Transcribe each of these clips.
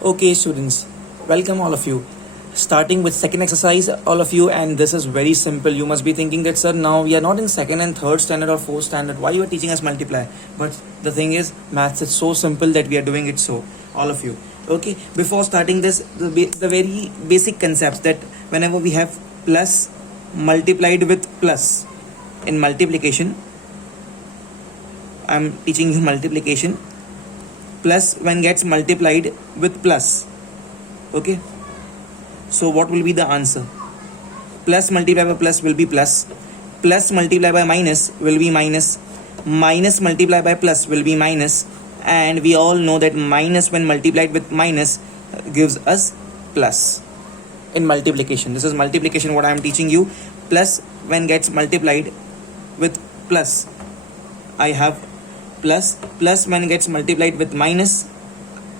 Okay, students, welcome all of you. Starting with second exercise, all of you, and this is very simple. You must be thinking that, sir, now we are not in second and third standard or fourth standard. Why you are teaching us multiply? But the thing is, maths is so simple that we are doing it so. All of you. Okay, before starting this, the very basic concepts that whenever we have plus multiplied with plus in multiplication, I'm teaching you multiplication. Plus when gets multiplied with plus, okay, so what will be the answer? Plus multiplied by plus will be plus, plus multiplied by minus will be minus, minus multiplied by plus will be minus, and we all know that minus when multiplied with minus gives us plus in multiplication. This is multiplication what I am teaching you. Plus when gets multiplied with plus, I have plus, plus when gets multiplied with minus,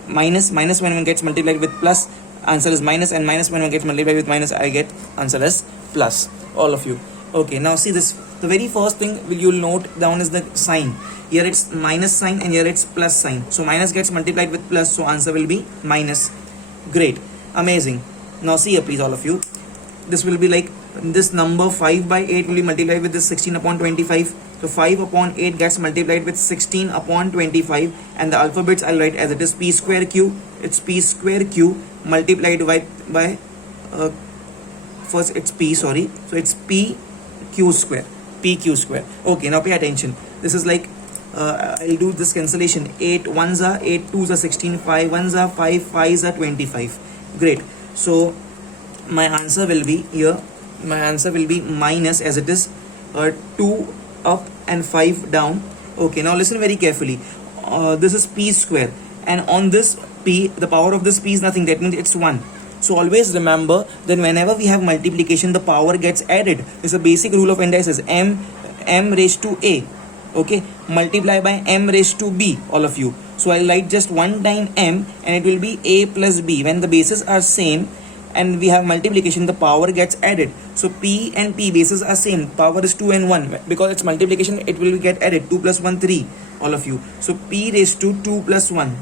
minus, minus when gets multiplied with plus, answer is minus, and minus when gets multiplied with minus, I get answer as plus. All of you. Okay, now see this. The very first thing you'll note down is the sign. Here it's minus sign and here it's plus sign. So minus gets multiplied with plus, so answer will be minus. Great, amazing. Now see here please all of you. This will be like this number 5 by 8 will be multiplied with this 16 upon 25. So 5 upon 8 gets multiplied with 16 upon 25, and the alphabets I'll write as it is p square q. It's p square q multiplied by first it's p, sorry, so it's p q square, p q square. Okay, now pay attention. This is like I'll do this cancellation. 8 ones are 8 twos are 16, 5 ones are 5 fives are 25. Great. So my answer will be here. My answer will be minus, as it is 2 up and 5 down. Okay, now listen very carefully. This is p square, and on this p, the power of this p is nothing. That means it's 1. So always remember that whenever we have multiplication, the power gets added. It's a basic rule of indices. M raised to a, okay, multiply by m raised to b, all of you. So I'll write just one time m, and it will be a plus b. When the bases are same and we have multiplication, the power gets added. So p and p bases are same, power is 2 and 1. Because it's multiplication, it will get added. 2 plus 1 3, all of you. So p raised to 2 plus 1,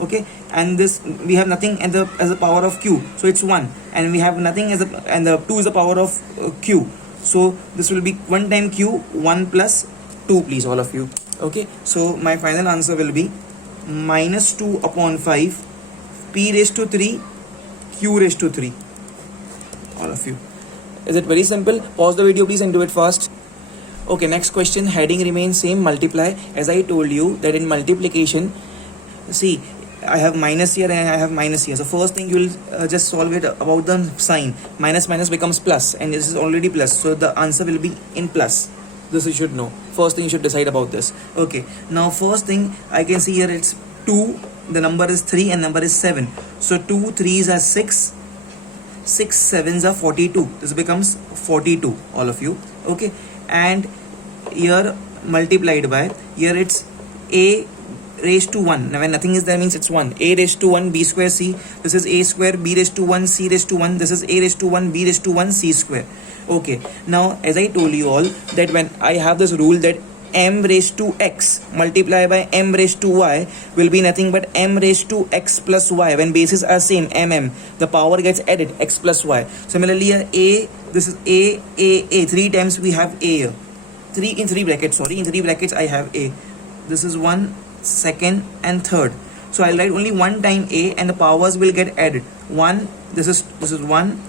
okay, and this we have nothing as a power of q, so it's 1, and we have nothing as a, and the 2 is the power of q, so this will be 1 time q, 1 plus 2, please all of you. Okay, so my final answer will be minus 2 upon 5 p raised to 3 q raised to 3, all of you. Is it very simple? Pause the video please and do it fast. Okay, next question. Heading remains same, multiply. As I told you that in multiplication, see, I have minus here and I have minus here. So first thing you will just solve it about the sign. Minus minus becomes plus, and this is already plus, so the answer will be in plus. This you should know. First thing you should decide about this. Okay, now first thing I can see here, it's 2, the number is 3 and number is 7. So 2 3s are 6, 6 7s are 42. This becomes 42, all of you. Okay, and here multiplied by, here it's a raised to 1. Now when nothing is there means it's 1. A raised to 1 b square c. This is a square b raised to 1 c raised to 1. This is a raised to 1 b raised to 1 c square. Okay, now as I told you all that when I have this rule that m raised to x multiply by m raised to y will be nothing but m raised to x plus y. When bases are same, the power gets added, x plus y. Similarly here a, this is a 3 times we have a here. 3 in 3 brackets, sorry, in 3 brackets I have a. This is 1, second and third. So I'll write only one time a, and the powers will get added. 1, this is 1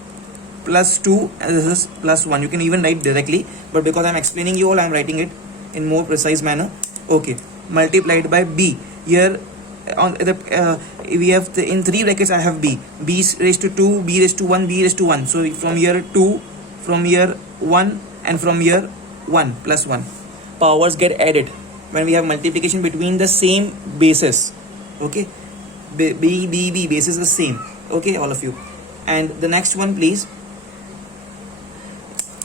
plus 2, and this is plus 1. You can even write directly, but because I'm explaining you all, I'm writing it in more precise manner. Okay, multiplied by b. Here on the we have in 3 brackets I have b raised to 2, b raised to 1, b raised to 1. So from here 2, from here 1, and from here 1 plus 1. Powers get added when we have multiplication between the same bases. Okay, b bases the same. Okay, all of you. And the next one please.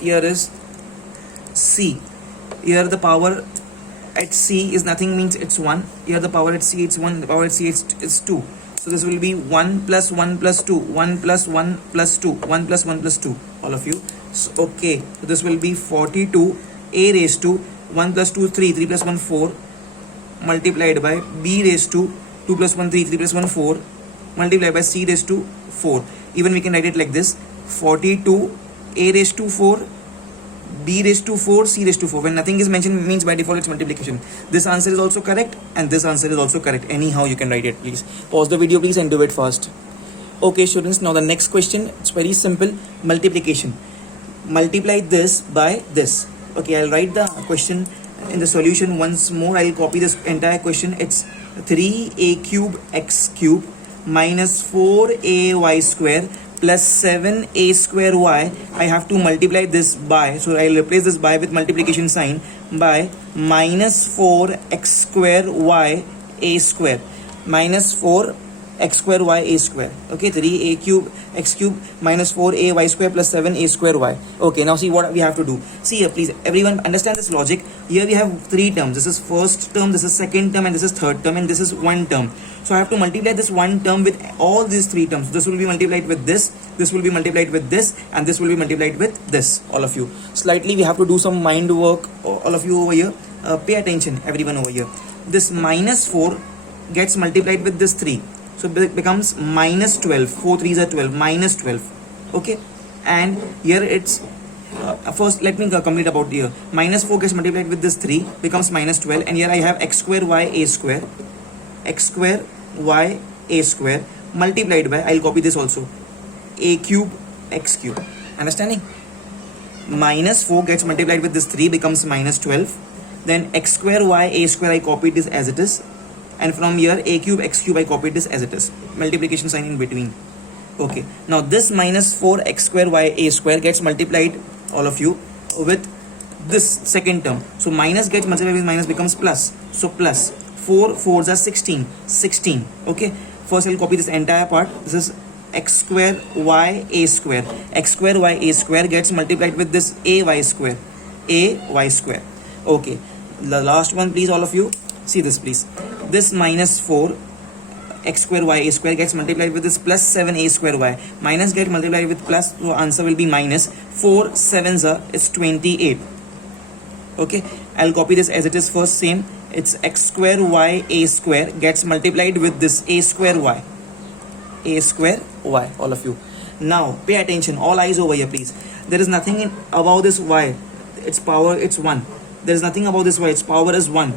Here is c. Here the power at c is nothing, means it's 1. Here the power at c it's 1, the power at c is 2. So this will be 1 plus 1 plus 2, 1 plus 1 plus 2, 1 plus 1 plus 2, all of you. So, okay, so this will be 42 a raised to 1 plus 2 3, 3 plus 1 4 multiplied by b raised to 2 plus 1 3, 3 plus 1 4 multiply by c raised to 4. Even we can write it like this: 42 a raised to 4 b raised to 4 c raised to 4. When nothing is mentioned, means by default it's multiplication. This answer is also correct and this answer is also correct. Anyhow you can write it. Please pause the video please and do it fast. Okay students, now the next question, it's very simple. Multiplication. Multiply this by this. Okay, I'll write the question in the solution once more. I'll copy this entire question. It's 3a cube x cube minus 4ay square plus 7a square y. I have to multiply this by, so I'll replace this by with multiplication sign, by minus 4x square y a square minus 4 x square y a square. Okay, 3a cube x cube minus 4a y square plus 7a square y. Okay, now see what we have to do. See here please, everyone understand this logic. Here we have three terms. This is first term, this is second term, and this is third term, and this is one term. So I have to multiply this one term with all these three terms. This will be multiplied with this will be multiplied with this, and this will be multiplied with this. All of you, slightly we have to do some mind work. All of you over here, pay attention, everyone over here. This minus 4 gets multiplied with this 3. So it becomes minus 12. 4 3s are 12. Minus 12. Okay. And here it's first let me complete about here. Minus 4 gets multiplied with this 3. Becomes minus 12. And here I have x square y a square. X square y a square multiplied by, I'll copy this also, a cube x cube. Understanding? Minus 4 gets multiplied with this 3. Becomes minus 12. Then x square y a square, I copied this as it is. And from here a cube x cube, I copied this as it is. Multiplication sign in between. Okay, now this minus 4 x square y a square gets multiplied, all of you, with this second term. So minus gets multiplied with minus, becomes plus. So plus 4 4s are 16. 16. Okay, first I'll copy this entire part. This is x square y a square. X square y a square gets multiplied with this a y square. A y square. Okay, the last one please, all of you, see this please. This minus 4 x square y a square gets multiplied with this plus 7a square y. Minus get multiplied with plus, so answer will be minus. 4 7s are, it's 28. Okay, I'll copy this as it is first, same. It's x square y a square gets multiplied with this a square y. A square y, all of you. Now pay attention, all eyes over here please. There is nothing above this y, its power, it's 1. There is nothing above this y, its power is 1.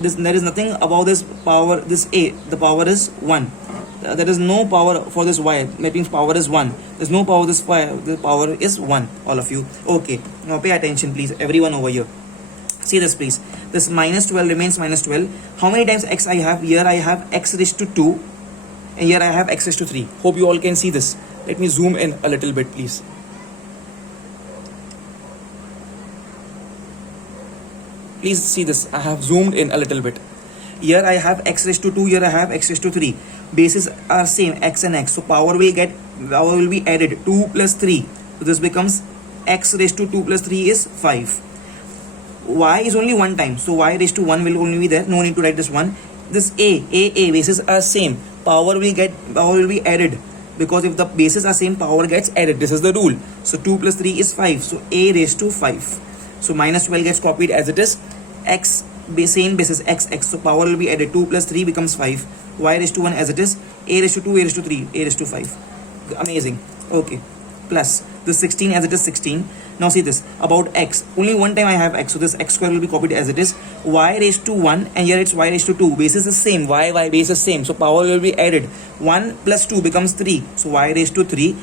There is nothing above this power, this a, the power is 1. There is no power for this y, making power is 1. There's no power this y, the power is 1, all of you. Okay, now pay attention please, everyone over here. See this please. This minus 12 remains minus 12. How many times x I have? Here I have x raised to 2, and here I have x raised to 3. Hope you all can see this. Let me zoom in a little bit please. Please see this. I have zoomed in a little bit. Here I have x raised to 2. Here I have x raised to 3. Bases are same, x and x. So power will be added. 2 plus 3. So this becomes x raised to 2 plus 3 is 5. Y is only one time. So y raised to 1 will only be there. No need to write this one. This a bases are same. Power will be added. Because if the bases are same, power gets added. This is the rule. So 2 plus 3 is 5. So a raised to 5. So minus 12 gets copied as it is. X, same basis, x. So power will be added. 2 plus 3 becomes 5. Y raised to 1 as it is. A raised to 2, A raised to 3, A raised to 5. Amazing. Okay. Plus this 16 as it is 16. Now see this. About x. Only one time I have x. So this x square will be copied as it is. Y raised to 1 and here it's y raised to 2. Basis is same. Y base is same. So power will be added. 1 plus 2 becomes 3. So y raised to 3.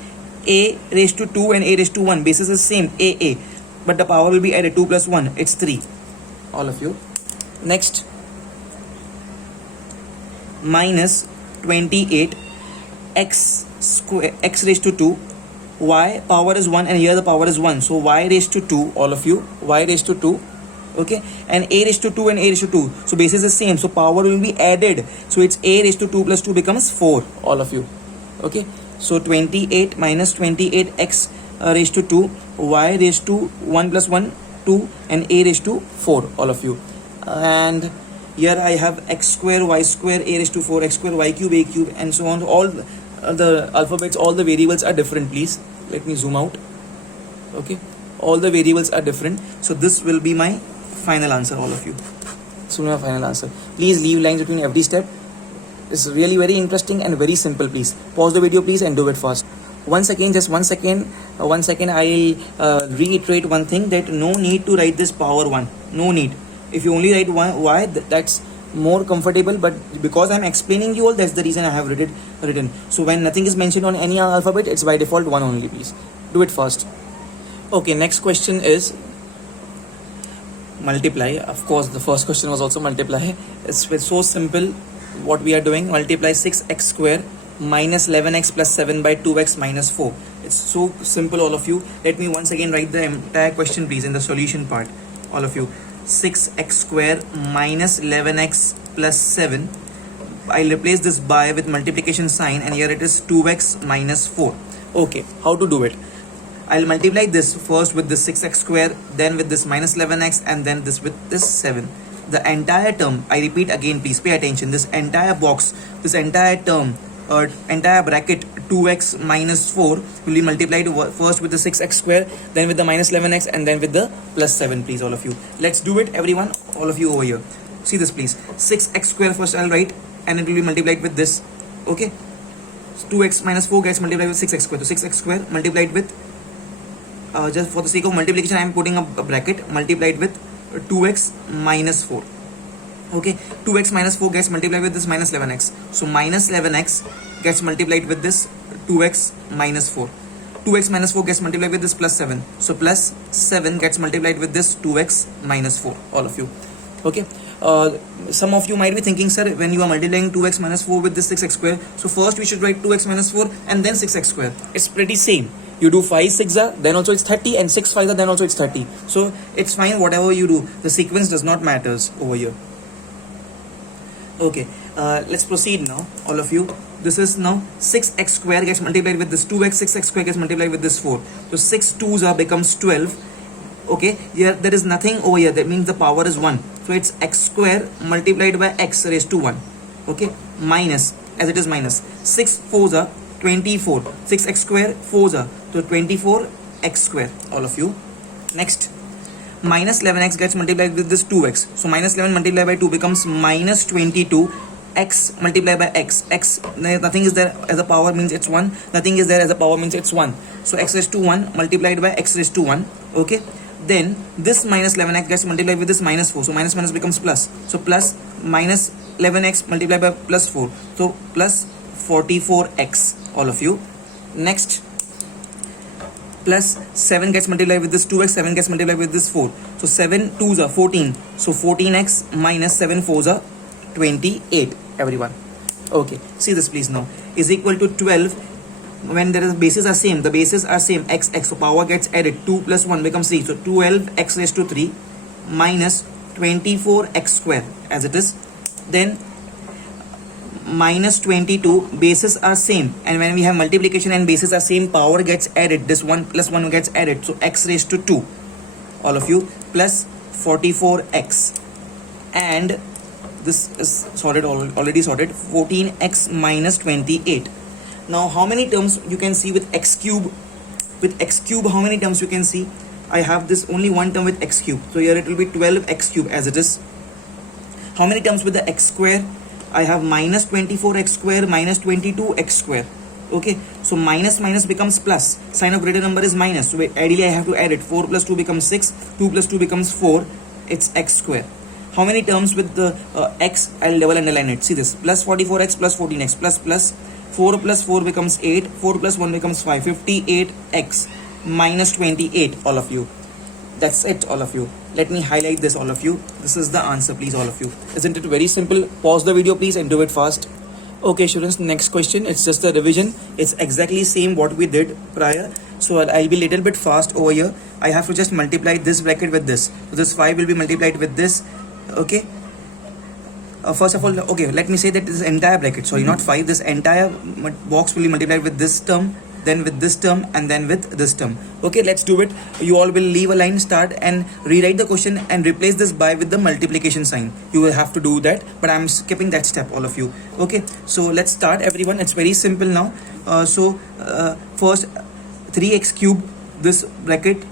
A raised to 2 and A raised to 1. Basis is same. A. But the power will be added. 2 plus 1. It's 3. All of you. Next. Minus 28 x square, x raised to 2. Y power is 1 and here the power is 1. So y raised to 2. All of you. Y raised to 2. Okay. And A raised to 2 and A raised to 2. So basis is same. So power will be added. So it's A raised to 2 plus 2 becomes 4. All of you. Okay. So 28 minus 28 x raised to 2. Y raised to 1 plus 1 2 and A raised to 4. All of you. And here I have x square y square A raised to 4, x square y cube A cube, and so on. All the alphabets, all the variables are different. Please let me zoom out. Okay, all the variables are different. So this will be my final answer, all of you. So my final answer. Please leave lines between every step. It's really very interesting and very simple. Please pause the video please and do it fast. Once again, just 1 second, I'll reiterate one thing, that no need to write this power 1, no need. If you only write y, that's more comfortable, but because I'm explaining you all, that's the reason I have written. So when nothing is mentioned on any alphabet, it's by default 1 only. Please do it fast. Okay, next question is multiply. Of course, the first question was also multiply. It's so simple. What we are doing, multiply 6x square minus 11x plus 7 by 2x minus 4. It's so simple, all of you. Let me once again write the entire question please in the solution part, all of you. 6x square minus 11x plus 7. I'll replace this by with multiplication sign, and here it is 2x minus 4. Okay, how to do it? I'll multiply this first with this 6x square, then with this minus 11x, and then this with this 7. The entire term, I repeat again, please pay attention, this entire box, this entire term, entire bracket 2x minus 4 will be multiplied first with the 6x square, then with the minus 11x, and then with the plus 7. Please, all of you, let's do it, everyone, all of you over here. See this please. 6x square first I'll write, and it will be multiplied with this. Okay, so 2x minus 4 gets multiplied with 6x square. So 6x square multiplied with, just for the sake of multiplication I am putting a bracket, multiplied with 2x minus 4. Okay, 2x minus 4 gets multiplied with this minus 11x. So minus 11x gets multiplied with this 2x minus 4. 2x minus 4 gets multiplied with this plus 7. So plus 7 gets multiplied with this 2x minus 4, all of you. Okay, some of you might be thinking, sir, when you are multiplying 2x minus 4 with this 6x square, so first we should write 2x minus 4 and then 6x square. It's pretty same. You do 5 6 then also it's 30, and 6 5 then also it's 30. So it's fine, whatever you do, the sequence does not matters over here. Okay, let's proceed now, all of you. This is now 6x square gets multiplied with this 2x, 6x square gets multiplied with this 4. So 6 2s becomes 12. Okay, here there is nothing over here, that means the power is 1. So it's x square multiplied by x raised to 1. Okay, minus, as it is minus. 6 4s are 24. 6x square 4s are, so 24x square, all of you. Next, minus 11x gets multiplied with this 2x. So minus 11 multiplied by 2 becomes minus 22. X multiplied by x. X, nothing is there as a power means it's 1. Nothing is there as a power means it's 1. So x raised to 1 multiplied by x raised to 1. Okay. Then this minus 11x gets multiplied with this minus 4. So minus minus becomes plus. So plus minus 11x multiplied by plus 4. So plus 44x, all of you. Next, plus 7 gets multiplied with this 2x, 7 gets multiplied with this 4. So 7 2s are 14. So 14x minus 7 4s are 28, everyone. Okay, see this please now, is equal to 12. When there is bases are same, the bases are same, x, so power gets added, 2 plus 1 becomes 3. So 12x raised to 3 minus 24x square, as it is. Then minus 22, bases are same, and when we have multiplication and bases are same, power gets added, this 1 plus 1 gets added, so x raised to 2, all of you, plus 44x, and this is sorted, already sorted, 14x minus 28. Now how many terms you can see with x cube? With x cube, how many terms you can see? I have this only one term with x cube, so here it will be 12x cube, as it is. How many terms with the x square? I have minus 24x square minus 22x square. Okay, so minus minus becomes plus, sign of greater number is minus, so ideally I have to add it. 4 plus 2 becomes 6, 2 plus 2 becomes 4, it's x square. How many terms with the x? I'll double underline it. See this, plus 44x plus 14x plus 4 plus 4 becomes 8, 4 plus 1 becomes 5, 58x minus 28, all of you. That's it, all of you. Let me highlight this, all of you. This is the answer, please, all of you. Isn't it very simple? Pause the video please and do it fast. Okay students, next question, it's just a revision. It's exactly same what we did prior, so I'll be little bit fast over here. I have to just multiply this bracket with this, so this 5 will be multiplied with this. Okay, first of all, okay, let me say that this entire bracket, sorry, not 5, this entire box will be multiplied with this term, then with this term, and then with this term. Okay, let's do it. You all will leave a line, start and rewrite the question and replace this by with the multiplication sign. You will have to do that, but I'm skipping that step, all of you. Okay, so let's start, everyone. It's very simple now. First 3x cube, this bracket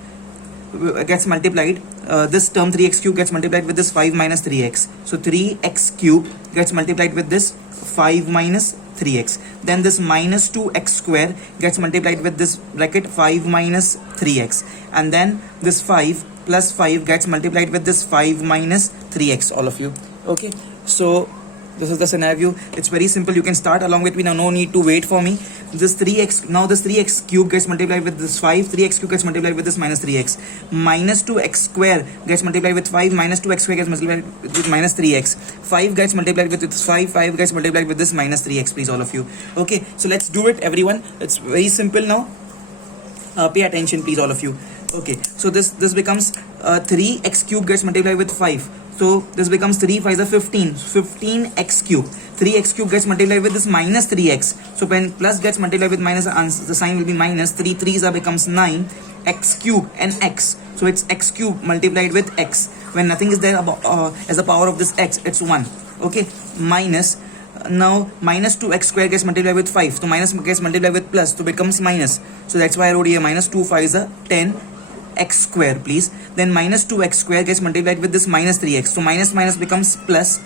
gets multiplied, this term 3x cube gets multiplied with this 5 minus 3x. So 3x cube gets multiplied with this 5 minus 3x. Then this minus 2x square gets multiplied with this bracket 5 minus 3x, and then this 5 plus 5 gets multiplied with this 5 minus 3x, all of you. Okay, so this is the scenario. It's very simple. You can start along with me now. No need to wait for me. This 3x, now this 3x cube gets multiplied with this 5. 3x cube gets multiplied with this minus 3x. Minus 2x square gets multiplied with 5. Minus 2x square gets multiplied with minus 3x. 5 gets multiplied with this 5. 5 gets multiplied with this minus 3x, please, all of you. Okay, so let's do it, everyone. It's very simple now. Pay attention, please, all of you. Okay, so this becomes 3x cube gets multiplied with 5. So this becomes 3 5 is 15. 15x cube. 3x cube gets multiplied with this minus 3x. So when plus gets multiplied with minus, the sign will be minus. 3 3s becomes 9. X cube and x. So it's x cube multiplied with x. When nothing is there as a power of this x, it's 1. Okay, minus. Now minus 2x square gets multiplied with 5. So minus gets multiplied with plus, so becomes minus. So that's why I wrote here minus 2 5 is 10 x square, please. Then minus 2x square gets multiplied with this minus 3x. So minus minus becomes plus.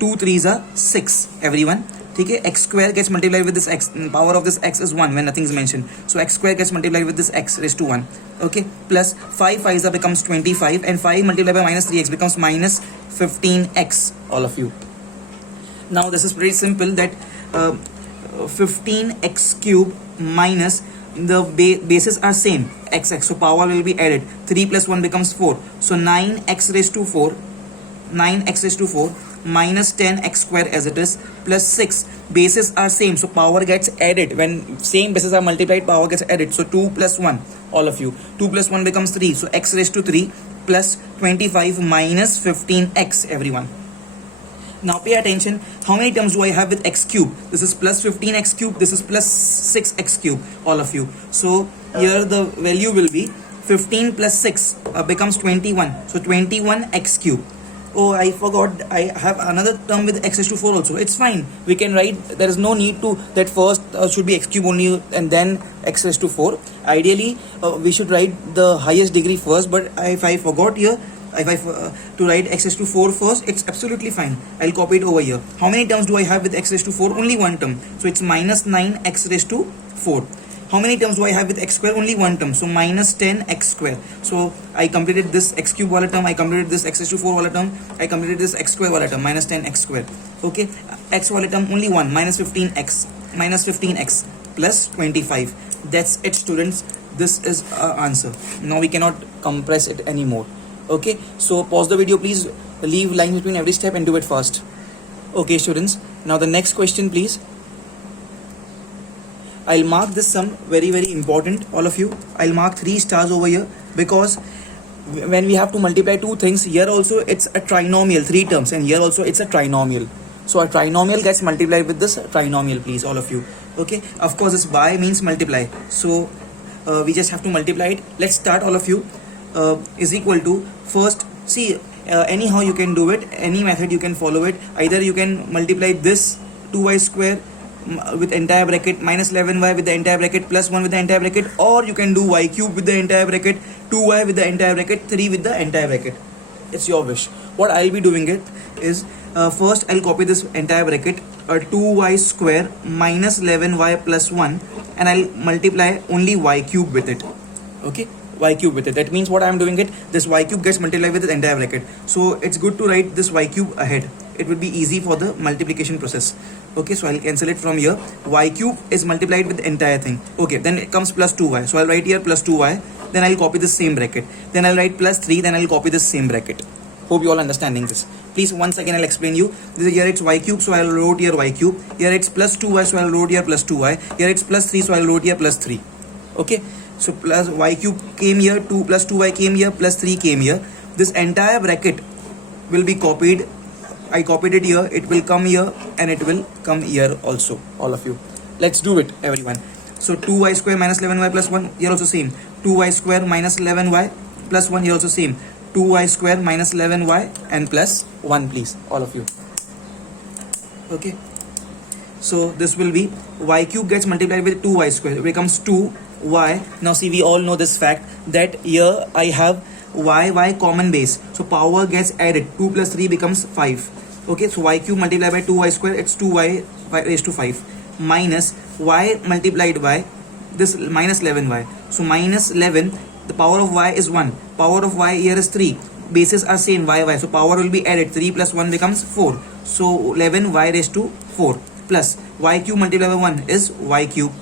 2 3s are 6, everyone. Okay, x square gets multiplied with this x. Power of this x is 1 when nothing is mentioned. So x square gets multiplied with this x raised to 1. Okay, plus 5 5s becomes 25, and 5 multiplied by minus 3x becomes minus 15x, all of you. Now this is pretty simple, that 15x cube minus the bases are same, xx, so power will be added. 3 plus 1 becomes 4, so 9x raised to 4, 9x raised to 4 minus 10x square as it is, plus 6. Bases are same, so power gets added. When same bases are multiplied, power gets added. So 2 plus 1, all of you. 2 plus 1 becomes 3, so x raised to 3 plus 25 minus 15x, everyone. Now pay attention, how many terms do I have with x cube? This is plus 15x cube, this is plus 6x cube, all of you. So here the value will be 15 plus 6 becomes 21. So 21x cube. Oh, I forgot, I have another term with x raised to 4 also. It's fine, we can write, there is no need to that first should be x cube only and then x raised to 4. Ideally we should write the highest degree first, but if I forgot here, if I to write x raised to 4 first, it's absolutely fine. I'll copy it over here. How many terms do I have with x raised to 4? Only one term. So it's minus 9x raised to 4. How many terms do I have with x square? Only one term. So minus 10x square. So I completed this x cube wala term. I completed this x raised to 4 wala term. I completed this x square wala term. Minus 10x square. Okay. X wala term only one. Minus 15x. Minus 15x plus 25. That's it, students. This is our answer. Now we cannot compress it anymore. Okay, so pause the video, please. Leave lines between every step and do it fast. Okay, students, now the next question, please. I'll mark this sum very important, all of you. I'll mark 3 stars over here, because when we have to multiply two things, here also it's a trinomial, 3 terms, and here also it's a trinomial. So a trinomial gets multiplied with this trinomial, please, all of you. Okay, of course this by means multiply, so we just have to multiply it. Let's start, all of you. Is equal to, first see, anyhow you can do it, any method you can follow it. Either you can multiply this 2y square with entire bracket minus 11y with the entire bracket plus 1 with the entire bracket, or you can do y cube with the entire bracket, 2y with the entire bracket, 3 with the entire bracket. It's your wish. What I'll be doing it is, first I'll copy this entire bracket, 2y square minus 11y plus 1, and I'll multiply only y cube with it. Okay, y cube with it. That means what I am doing it, this y cube gets multiplied with the entire bracket. So it's good to write this y cube ahead. It would be easy for the multiplication process. Okay, so I'll cancel it from here. Y cube is multiplied with the entire thing. Okay, then it comes plus 2y. So I'll write here plus 2y. Then I'll copy the same bracket. Then I'll write plus 3. Then I'll copy the same bracket. Hope you all understanding this. Please, once again I'll explain you. This is, here it's y cube, so I'll wrote here y cube. Here it's plus 2y, so I'll wrote here plus 2y. Here it's plus 3, so I'll wrote here plus 3. Okay, so plus y cube came here, 2 plus 2y came here, plus 3 came here. This entire bracket will be copied. I copied it here, it will come here, and it will come here also, all of you. Let's do it, everyone. So 2y square minus 11y plus 1, here also same. 2y square minus 11y plus 1, here also same. 2y square minus 11y and plus 1, please, all of you. Okay, so this will be y cube gets multiplied with 2y square. It becomes 2y. Now see, we all know this fact that here I have y common base, so power gets added. 2 plus 3 becomes 5. Okay, so y cube multiplied by 2y square, it's 2y y raised to 5 minus y multiplied by this minus 11y. So minus 11, the power of y is 1. Power of y here is 3. Bases are same, y. So power will be added. 3 plus 1 becomes 4. So 11 y raised to 4 plus y cube multiplied by 1 is y cube.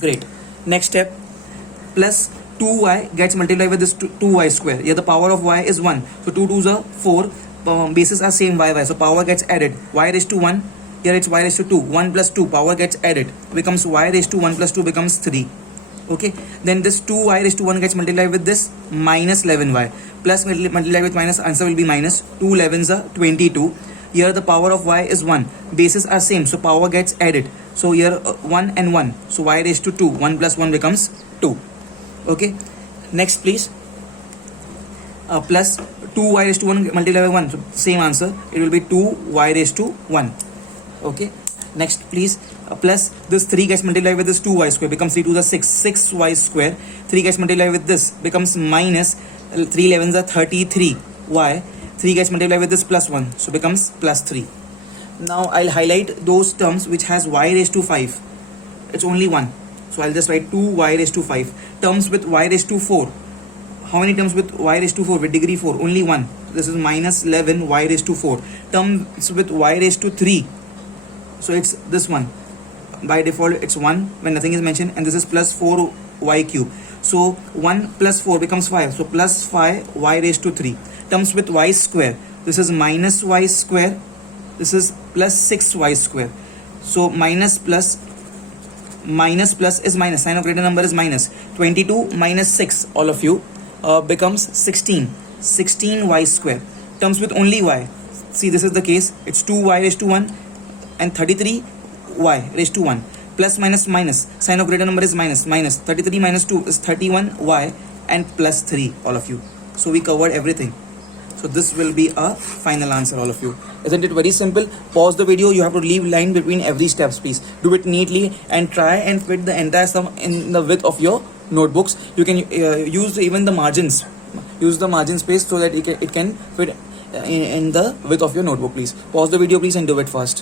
Great. Next step, plus 2y gets multiplied with this 2y square. Here the power of y is 1. So 2 2s are 4. Bases are same, y. So power gets added. Y raised to 1. Here it's y raised to 2. 1 plus 2, power gets added. Becomes y raised to 1 plus 2 becomes 3. Okay. Then this 2y raised to 1 gets multiplied with this minus 11y. Plus multiplied with minus, answer will be minus. 2 11s are 22. Here the power of y is 1. Bases are same, so power gets added. So here 1 and 1. So y raised to 2. 1 plus 1 becomes 2. Okay. Next please. Plus 2y raised to 1 multiplied by 1. So same answer. It will be 2y raised to 1. Okay. Next please. Plus this 3 gets multiplied with this 2y square becomes 3 to the 6. 6y square. 3 gets multiplied with this becomes minus 3 11s are 33 y. 3 gets multiplied with this plus 1, so becomes plus 3. Now I'll highlight those terms which has y raised to 5. It's only 1, so I'll just write 2y raised to 5. Terms with y raised to 4. How many terms with y raised to 4 with degree 4? Only 1. This is minus 11 y raised to 4. Terms with y raised to 3. So it's this one. By default it's 1 when nothing is mentioned, and this is plus 4y cube. So 1 plus 4 becomes 5. So plus 5 y raised to 3. Terms with y square. This is minus y square. This is plus 6y square. So minus plus is minus. Sign of greater number is minus. 22 minus 6, all of you, becomes 16. 16y square. Terms with only y. See, this is the case. It's 2y raised to 1 and 33y raised to 1. Plus minus minus. Sign of greater number is minus. Minus 33 minus 2 is 31y and plus 3, all of you. So we covered everything. So this will be a final answer, all of you. Isn't it very simple? Pause the video. You have to leave line between every steps, please. Do it neatly and try and fit the entire sum in the width of your notebooks. You can use even the margins. Use the margin space so that it can fit in the width of your notebook, please. Pause the video, please, and do it fast.